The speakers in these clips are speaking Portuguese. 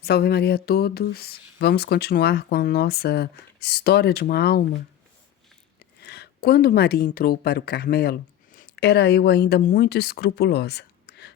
Salve Maria a todos! Vamos continuar com a nossa história de uma alma? Quando Maria entrou para o Carmelo, era eu ainda muito escrupulosa.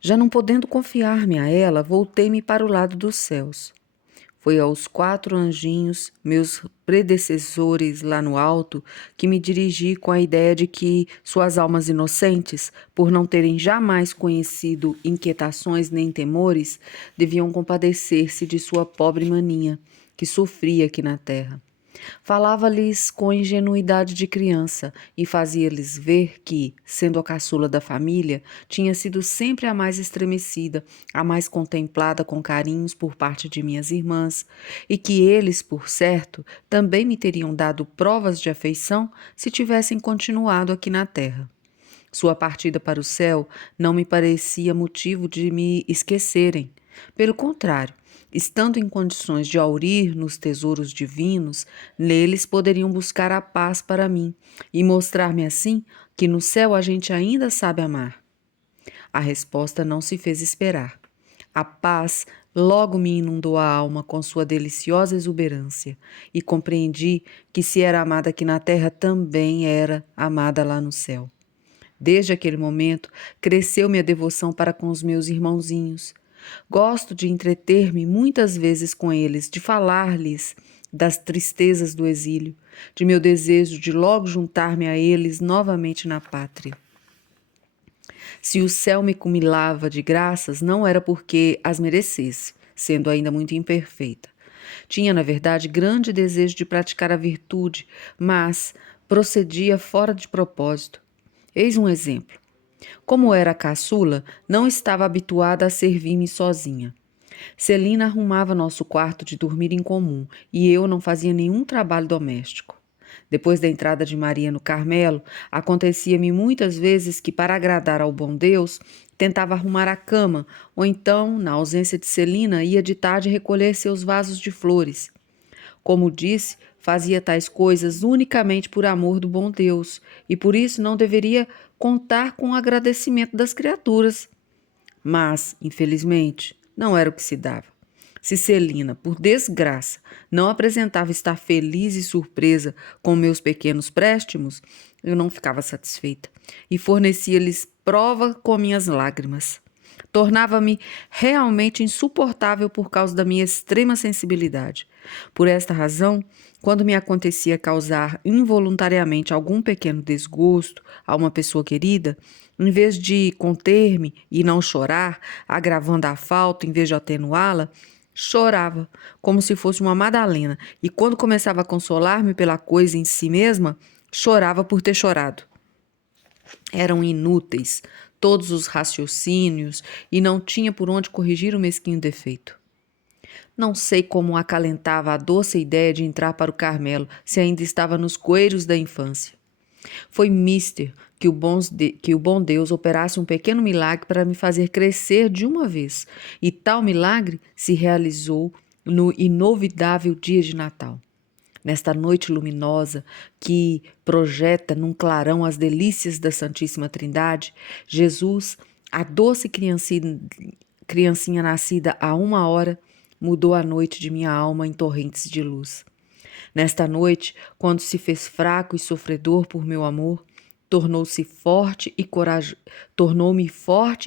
Já não podendo confiar-me a ela, voltei-me para o lado dos céus. Foi aos 4 anjinhos, meus predecessores lá no alto, que me dirigi com a ideia de que suas almas inocentes, por não terem jamais conhecido inquietações nem temores, deviam compadecer-se de sua pobre maninha, que sofria aqui na terra. Falava-lhes com ingenuidade de criança e fazia-lhes ver que, sendo a caçula da família, tinha sido sempre a mais estremecida, a mais contemplada com carinhos por parte de minhas irmãs, e que eles, por certo, também me teriam dado provas de afeição se tivessem continuado aqui na terra. Sua partida para o céu não me parecia motivo de me esquecerem. Pelo contrário, estando em condições de aurir nos tesouros divinos, neles poderiam buscar a paz para mim e mostrar-me assim que no céu a gente ainda sabe amar. A resposta não se fez esperar. A paz logo me inundou a alma com sua deliciosa exuberância e compreendi que se era amada aqui na terra, também era amada lá no céu. Desde aquele momento, cresceu minha devoção para com os meus irmãozinhos. Gosto de entreter-me muitas vezes com eles, de falar-lhes das tristezas do exílio, de meu desejo de logo juntar-me a eles novamente na pátria. Se o céu me cumulava de graças, não era porque as merecesse, sendo ainda muito imperfeita. Tinha, na verdade, grande desejo de praticar a virtude, mas procedia fora de propósito. Eis um exemplo. Como era caçula, não estava habituada a servir-me sozinha. Celina arrumava nosso quarto de dormir em comum e eu não fazia nenhum trabalho doméstico. Depois da entrada de Maria no Carmelo, acontecia-me muitas vezes que, para agradar ao bom Deus, tentava arrumar a cama, ou então, na ausência de Celina, ia de tarde recolher seus vasos de flores. Como disse, fazia tais coisas unicamente por amor do bom Deus, e por isso não deveria contar com o agradecimento das criaturas. Mas, infelizmente, não era o que se dava. Se Celina, por desgraça, não apresentava estar feliz e surpresa com meus pequenos préstimos, eu não ficava satisfeita e fornecia-lhes prova com minhas lágrimas. Tornava-me realmente insuportável por causa da minha extrema sensibilidade. Por esta razão, quando me acontecia causar involuntariamente algum pequeno desgosto a uma pessoa querida, em vez de conter-me e não chorar, agravando a falta em vez de atenuá-la, chorava, como se fosse uma Madalena, e quando começava a consolar-me pela coisa em si mesma, chorava por ter chorado. Eram inúteis todos os raciocínios e não tinha por onde corrigir o mesquinho defeito. Não sei como acalentava a doce ideia de entrar para o Carmelo, se ainda estava nos coeiros da infância. Foi mister que o bom Deus operasse um pequeno milagre para me fazer crescer de uma vez, e tal milagre se realizou no inovidável dia de Natal. Nesta noite luminosa que projeta num clarão as delícias da Santíssima Trindade, Jesus, a doce criancinha nascida há 1 hora, mudou a noite de minha alma em torrentes de luz. Nesta noite, quando se fez fraco e sofredor por meu amor, tornou-me forte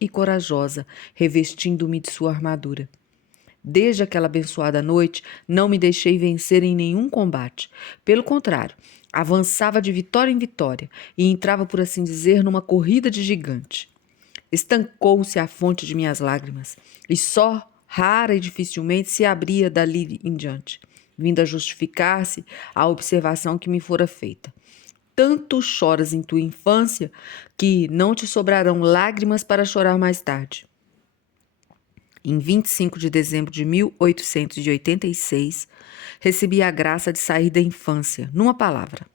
e corajosa, revestindo-me de sua armadura. Desde aquela abençoada noite, não me deixei vencer em nenhum combate. Pelo contrário, avançava de vitória em vitória e entrava, por assim dizer, numa corrida de gigante. Estancou-se a fonte de minhas lágrimas e só rara e dificilmente se abria dali em diante, vindo a justificar-se a observação que me fora feita. Tanto choras em tua infância que não te sobrarão lágrimas para chorar mais tarde. Em 25 de dezembro de 1886, recebi a graça de sair da infância, numa palavra,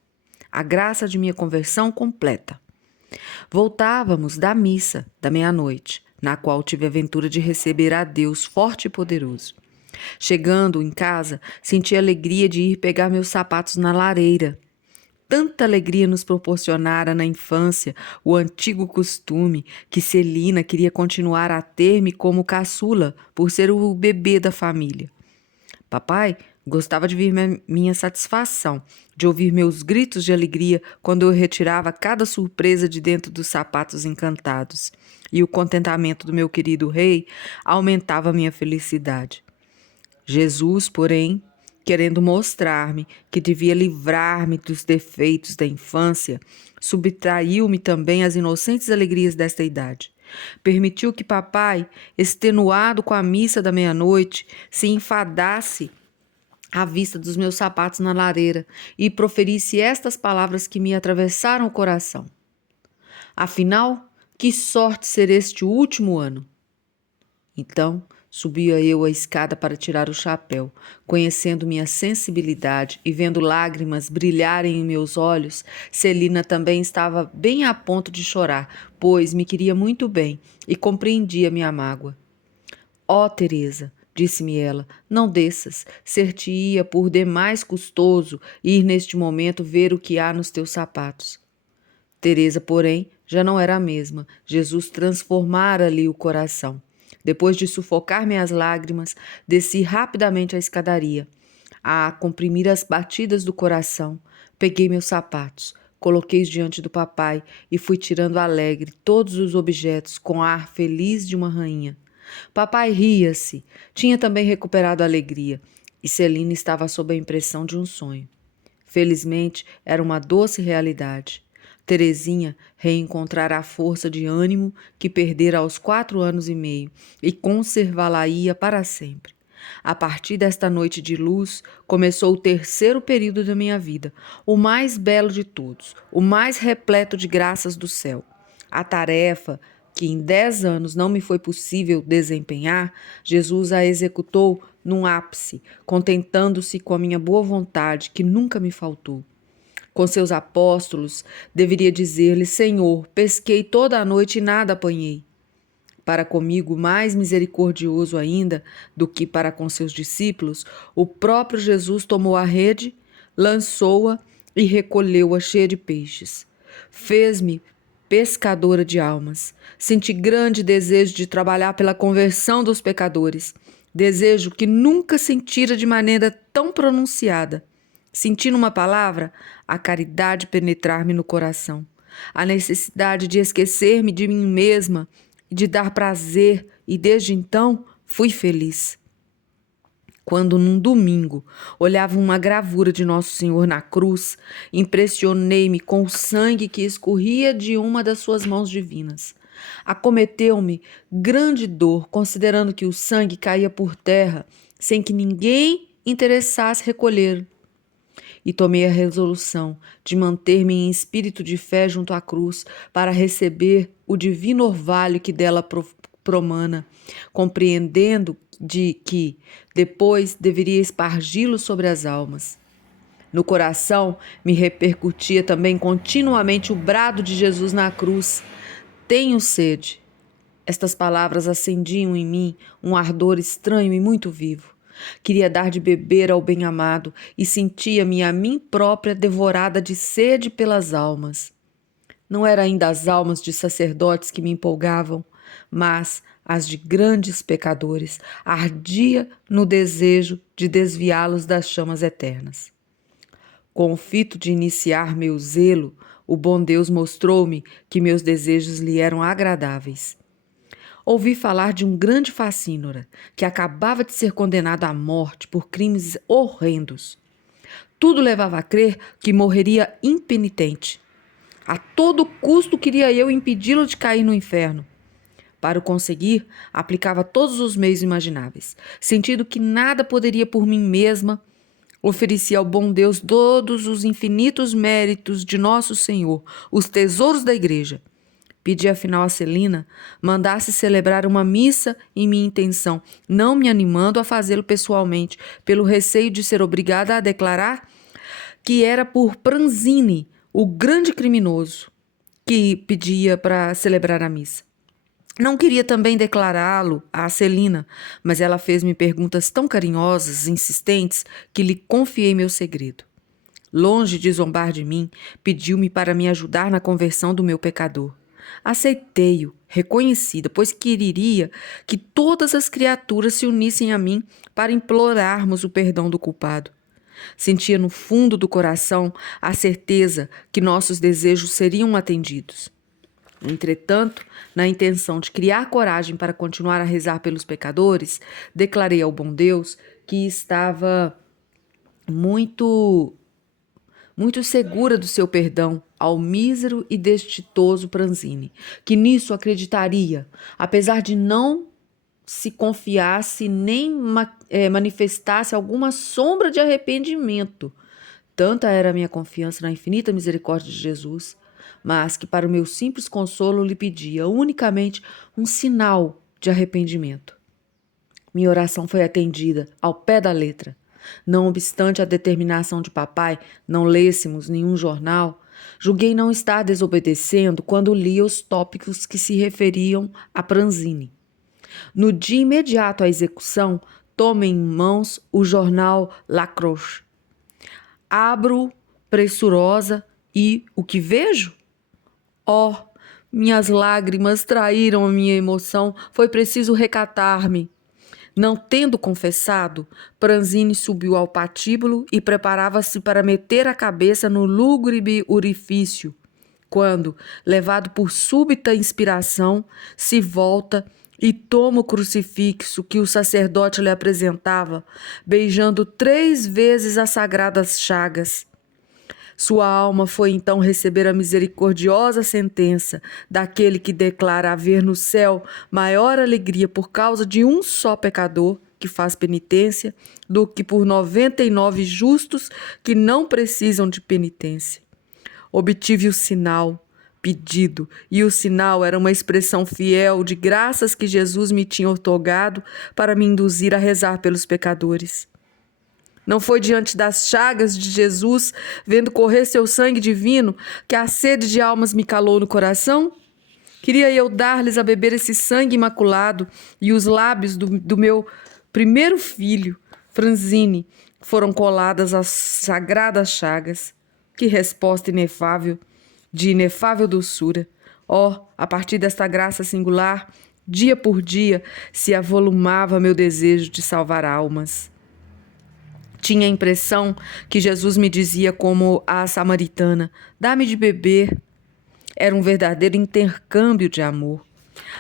a graça de minha conversão completa. Voltávamos da missa da meia-noite, na qual tive a ventura de receber a Deus forte e poderoso. Chegando em casa, senti a alegria de ir pegar meus sapatos na lareira. Tanta alegria nos proporcionara na infância o antigo costume que Celina queria continuar a ter-me como caçula, por ser o bebê da família. Papai gostava de ver minha satisfação, de ouvir meus gritos de alegria quando eu retirava cada surpresa de dentro dos sapatos encantados. E o contentamento do meu querido rei aumentava minha felicidade. Jesus, porém, querendo mostrar-me que devia livrar-me dos defeitos da infância, subtraiu-me também as inocentes alegrias desta idade. Permitiu que papai, extenuado com a missa da meia-noite, se enfadasse à vista dos meus sapatos na lareira e proferisse estas palavras que me atravessaram o coração. Afinal, que sorte ser este o último ano! Então, subia eu a escada para tirar o chapéu, conhecendo minha sensibilidade e vendo lágrimas brilharem em meus olhos. Celina também estava bem a ponto de chorar, pois me queria muito bem e compreendia minha mágoa. Ó, Teresa, disse-me ela, não desças, ser-te-ia por demais custoso ir neste momento ver o que há nos teus sapatos. Teresa, porém, já não era a mesma. Jesus transformara-lhe o coração. Depois de sufocar minhas lágrimas, desci rapidamente a escadaria. A comprimir as batidas do coração, peguei meus sapatos, coloquei-os diante do papai e fui tirando alegre todos os objetos com ar feliz de uma rainha. Papai ria-se, tinha também recuperado a alegria, e Celina estava sob a impressão de um sonho. Felizmente, era uma doce realidade. Terezinha reencontrara a força de ânimo que perdera aos 4 anos e meio e conservá-la-ia para sempre. A partir desta noite de luz, começou o terceiro período da minha vida, o mais belo de todos, o mais repleto de graças do céu. A tarefa que em 10 anos não me foi possível desempenhar, Jesus a executou num ápice, contentando-se com a minha boa vontade, que nunca me faltou. Com seus apóstolos, deveria dizer-lhe: Senhor, pesquei toda a noite e nada apanhei. Para comigo, mais misericordioso ainda do que para com seus discípulos, o próprio Jesus tomou a rede, lançou-a e recolheu-a cheia de peixes. Fez-me pescadora de almas. Senti grande desejo de trabalhar pela conversão dos pecadores, desejo que nunca sentira de maneira tão pronunciada. Senti numa palavra a caridade penetrar-me no coração, a necessidade de esquecer-me de mim mesma e de dar prazer, e desde então fui feliz. Quando num domingo olhava uma gravura de Nosso Senhor na cruz, impressionei-me com o sangue que escorria de uma das suas mãos divinas. Acometeu-me grande dor, considerando que o sangue caía por terra sem que ninguém interessasse recolhê-lo. E tomei a resolução de manter-me em espírito de fé junto à cruz para receber o divino orvalho que dela promana, compreendendo de que depois deveria espargi-lo sobre as almas. No coração me repercutia também continuamente o brado de Jesus na cruz: tenho sede. Estas palavras acendiam em mim um ardor estranho e muito vivo. Queria dar de beber ao bem-amado e sentia-me a mim própria devorada de sede pelas almas. Não era ainda as almas de sacerdotes que me empolgavam, mas as de grandes pecadores. Ardia no desejo de desviá-los das chamas eternas. Confito de iniciar meu zelo, o bom Deus mostrou-me que meus desejos lhe eram agradáveis. Ouvi falar de um grande facínora que acabava de ser condenado à morte por crimes horrendos. Tudo levava a crer que morreria impenitente. A todo custo queria eu impedi-lo de cair no inferno. Para o conseguir, aplicava todos os meios imagináveis. Sentindo que nada poderia por mim mesma, oferecia ao bom Deus todos os infinitos méritos de Nosso Senhor, os tesouros da igreja. Pedi afinal a Celina mandasse celebrar uma missa em minha intenção, não me animando a fazê-lo pessoalmente, pelo receio de ser obrigada a declarar que era por Pranzini, o grande criminoso, que pedia para celebrar a missa. Não queria também declará-lo a Celina, mas ela fez-me perguntas tão carinhosas e insistentes que lhe confiei meu segredo. Longe de zombar de mim, pediu-me para me ajudar na conversão do meu pecador. aceitei-o, reconhecida, pois quereria que todas as criaturas se unissem a mim para implorarmos o perdão do culpado. Sentia no fundo do coração a certeza que nossos desejos seriam atendidos. Entretanto, na intenção de criar coragem para continuar a rezar pelos pecadores, declarei ao bom Deus que estava muito segura do seu perdão ao mísero e desditoso Pranzini, que nisso acreditaria, apesar de não se confiasse nem manifestasse alguma sombra de arrependimento. Tanta era a minha confiança na infinita misericórdia de Jesus, mas que para o meu simples consolo lhe pedia unicamente um sinal de arrependimento. Minha oração foi atendida ao pé da letra. Não obstante a determinação de papai não lêssemos nenhum jornal, julguei não estar desobedecendo quando li os tópicos que se referiam a Pranzini. No dia imediato à execução, tomo em mãos o jornal La Croce. Abro pressurosa e o que vejo? Oh, minhas lágrimas traíram a minha emoção, foi preciso recatar-me. Não tendo confessado, Pranzini subiu ao patíbulo e preparava-se para meter a cabeça no lúgubre orifício, quando, levado por súbita inspiração, se volta e toma o crucifixo que o sacerdote lhe apresentava, beijando 3 vezes as sagradas chagas. Sua alma foi então receber a misericordiosa sentença daquele que declara haver no céu maior alegria por causa de um só pecador que faz penitência do que por 99 justos que não precisam de penitência. Obtive o sinal pedido, e o sinal era uma expressão fiel de graças que Jesus me tinha outorgado para me induzir a rezar pelos pecadores. Não foi diante das chagas de Jesus, vendo correr seu sangue divino, que a sede de almas me calou no coração? Queria eu dar-lhes a beber esse sangue imaculado, e os lábios do meu primeiro filho, Pranzini, foram coladas às sagradas chagas. Que resposta inefável, de inefável doçura! Oh, a partir desta graça singular, dia por dia, se avolumava meu desejo de salvar almas. Tinha a impressão que Jesus me dizia como a samaritana: dá-me de beber. Era um verdadeiro intercâmbio de amor.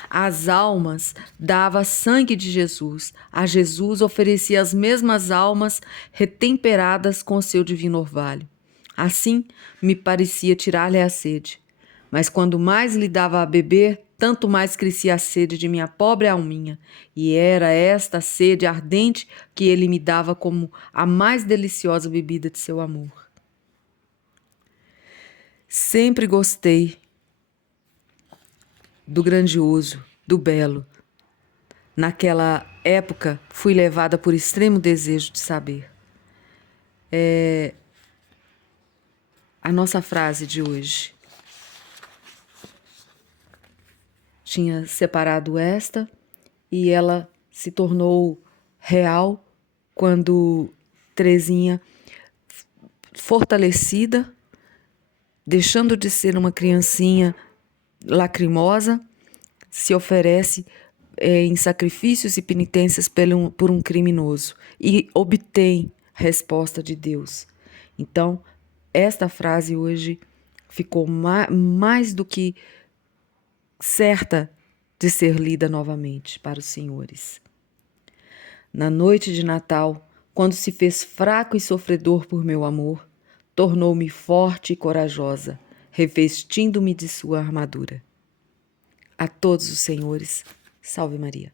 Às almas dava sangue de Jesus. A Jesus oferecia as mesmas almas retemperadas com seu divino orvalho. Assim me parecia tirar-lhe a sede. Mas quando mais lhe dava a beber, tanto mais crescia a sede de minha pobre alminha, e era esta sede ardente que ele me dava como a mais deliciosa bebida de seu amor. Sempre gostei do grandioso, do belo. Naquela época, fui levada por extremo desejo de saber. A nossa frase de hoje. Tinha separado esta e ela se tornou real quando Terezinha, fortalecida, deixando de ser uma criancinha lacrimosa, se oferece em sacrifícios e penitências por um criminoso e obtém resposta de Deus. Então, esta frase hoje ficou mais do que certa de ser lida novamente para os senhores. Na noite de Natal, quando se fez fraco e sofredor por meu amor, tornou-me forte e corajosa, revestindo-me de sua armadura. A todos os senhores, salve Maria.